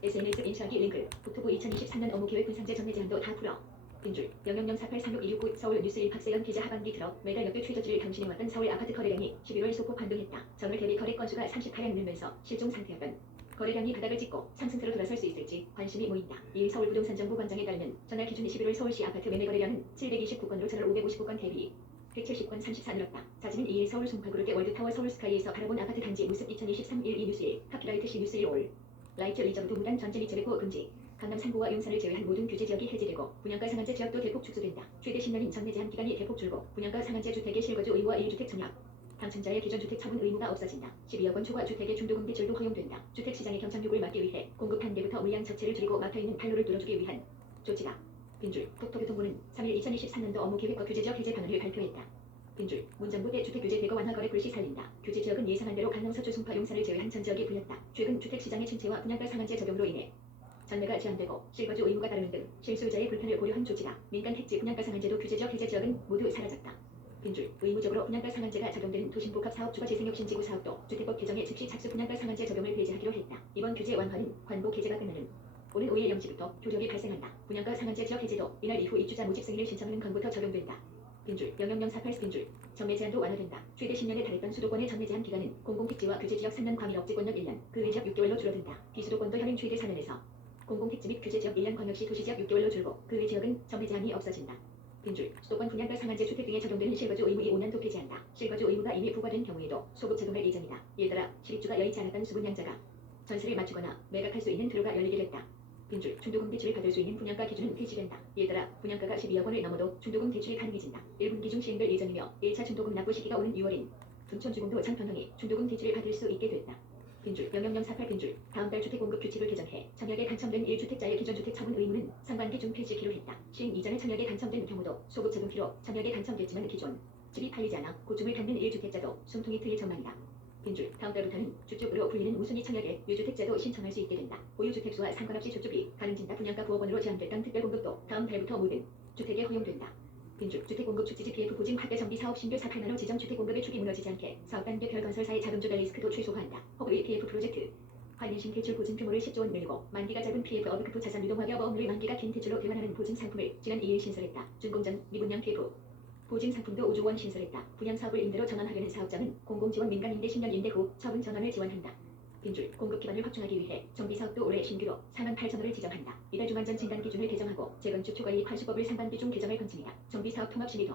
SNS 인쇄하기 링크 국토부 2023년 업무계획 분상제 전매 제한도 다 풀어 빈줄 00048362669 서울 뉴스 1 박세영 기자 하반기 들어 매달 역대 최저치를 경신해왔던 서울 아파트 거래량이 11월 소폭 반등했다. 전월 대비 거래 건수가 38량 늘면서 실종 상태였던 거래량이 바닥을 찍고 상승세로 돌아설 수 있을지 관심이 모인다. 이일 서울 부동산 정보 관장에 따르면 전날 기준 21월 서울시 아파트 매매 거래량은 729건으로 전월 559건 대비 170건 34 늘었다. 사진은 2일 서울 송파구르게 월드타워 서울스카이에서 바라본 아파트 단지 모습 2023 1 2 뉴스 1 카피라이트 시 뉴스 1올 라이트 리저브도 무단 전진 이체배포 금지 강남 상부와 용산을 제외한 모든 규제 지역이 해제되고 분양가 상한제 지역도 대폭 축소된다. 최대 10년인 전매 제한 기간이 대폭 줄고 분양가 상한제 주택의 실거주 의무와 1주택 청약 당첨자의 기존 주택 처분 의무가 없어진다. 12억 원 초과 주택의 중도금 대출도 허용된다. 주택 시장의 경착륙을 막기 위해 공급 한계부터 물량 자체를 줄이고 막혀 있는 판로를 뚫어주기 위한 조치다. 빈줄 국토교통부는 3일 2023년도 업무계획과 규제지역 해제 방안을 발표했다. 빈줄 문정부 대 주택 규제 대거 완화 거래 불시 살린다. 규제 지역은 예상한 대로 강릉 서초 송파 용산을 제외한 전 지역이 풀렸다. 최근 주택 시장의 침체와 분양가 상한제 적용으로 인해 전매가 제한되고 실거주 의무가 따르는 등 실수요자의 불편을 고려한 조치다. 민간 택지 분양가 상한제도 규제지역 해제 지역은 모두 사라졌다. 빈줄 의무적으로 분양가 상한제가 적용되는 도심복합 사업주가 재생혁신지구 사업도 주택법 개정에 즉시 착수 분양가 상한제 적용을 폐지하기로 했다. 이번 규제 완화는 관복 해제가 끝나는 오는 5일 0시부터 효력이 발생한다. 분양가 상한제 지역 해제도 이날 이후 입주자 모집 승인을 신청하는 건부터 적용된다. 빈줄 00048 스핀줄 전매 제한도 완화된다. 최대 10년에 달했던 수도권의 전매 제한 기간은 공공택지와 규제지역 3년 광역업지권역 1년 그 외지역 6개월로 줄어든다. 비수도권도 현행 최대 4년에서 공공택지 및 규제지역 1년 광역시 도시지역 6개월로 줄고 그 외 지역은 전매 제한이 없어진다. 빈줄 수도권 분양가 상한제 주택 등에 적용되는 실거주 의무 이 5년도 폐지한다. 실거주 의무가 이미 부과된 경우에도 소급 적용할 예정이다. 이에 따라 실입주가 여의치 않았던 수분양자가 전세를 맞추거나 매각할 수 있는 퇴로가 열리게 됐다. 빈줄 중도금 대출을 받을 수 있는 분양가 기준은 폐지된다. 이에 따라 분양가가 12억 원을 넘어도 중도금 대출이 가능해진다. 1분기 중 시행될 예정이며 1차 중도금 납부 시기가 오는 6월인 둔촌주공도 장편형이 중도금 대출을 받을 수 있게 됐다. 빈줄 00048 빈줄 다음 달 주택 공급 규칙을 개정해 청약에 당첨된 1주택자의 기존 주택 처분 의무는 상반기 중 폐지키로 했다. 시행 이전에 청약에 당첨된 경우도 소급 적용키로 청약에 당첨됐지만 기존 집이 팔리지 않아 고충을 갖는 1주택자도 숨통이 트일 전망이다. 빈줄 다음 달부터는 주축으로 불리는 우순위 청약에 유주택자도 신청할 수 있게 된다. 보유 주택수와 상관없이 주축이 가능진다 분양가 부억 원으로 제한됐던 특별 공급도 다음 달부터 모든 주택에 허용된다. 빈줄 주택 공급 축지지 PF 보증 확대 정비 사업 신규 사 8만호 지정 주택 공급의 축이 무너지지 않게 사업 단계 별 건설사의 자금 조달 리스크도 최소화한다. 허브의 PF 프로젝트 관련신 대출 보증 규모를 10조 원 늘리고 만기가 작은 PF 어브크프 자산 유동화기업 업무를 만기가 긴 대출로 교환하는 보증 상품을 지난 2일 신설했다. 준공전 미분양 PF 보증 상품도 5조 원 신설했다. 분양 사업을 임대로 전환하려는 사업자는 공공지원 민간 임대 10년 임대 후 처분 전환을 지원한다. 빈줄 공급 기반을 확충하기 위해 정비 사업도 올해 신규로 4만 8천호를 지정한다. 이달 중환전 진단 기준을 개정하고 재건축 초과이익 환수법을 상반기 중 개정할 방침이다. 정비 사업 통합 심의도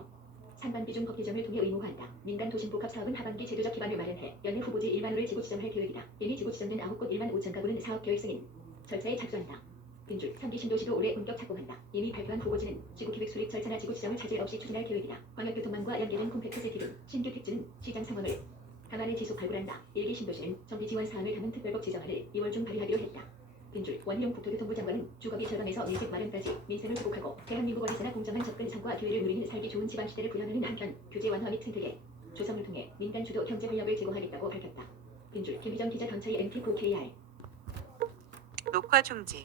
상반기 중법 개정을 통해 의무화한다. 민간 도심복합 사업은 하반기 제도적 기반을 마련해 연내 후보지 1만 호를 지구 지정할 계획이다. 이미 지구 지정된 9곳 1만 5천 가구는 사업 계획 승인 절차에 착수한다. 빈줄 3기 신도시도 올해 본격 착공한다. 이미 발표한 후보지는 지구 기획 수립 절차나 지구 지정을 차질 없이 추진할 계획이다. 광역교통망과 연계된 콤팩트 등 신규 택지는 시장 상황을 강화를 지속 발굴한다. 일기 신도시는 정비 지원 사항을 담은 특별법 지정안을 2월 중 발의하기로 했다. 빈줄 원희룡 국토교통부 장관은 주거비 절감에서 내집 마련까지 민생을 회복하고 대한민국 어디서나 공정한 접근성과 기회를 누리는 살기 좋은 지방 시대를 구현하는 한편 규제 완화 및 생태계 조성을 통해 민간 주도 경제 활력을 제고하겠다고 밝혔다. 빈줄 김희정 기자 경차의 MT9KR 녹화 중지.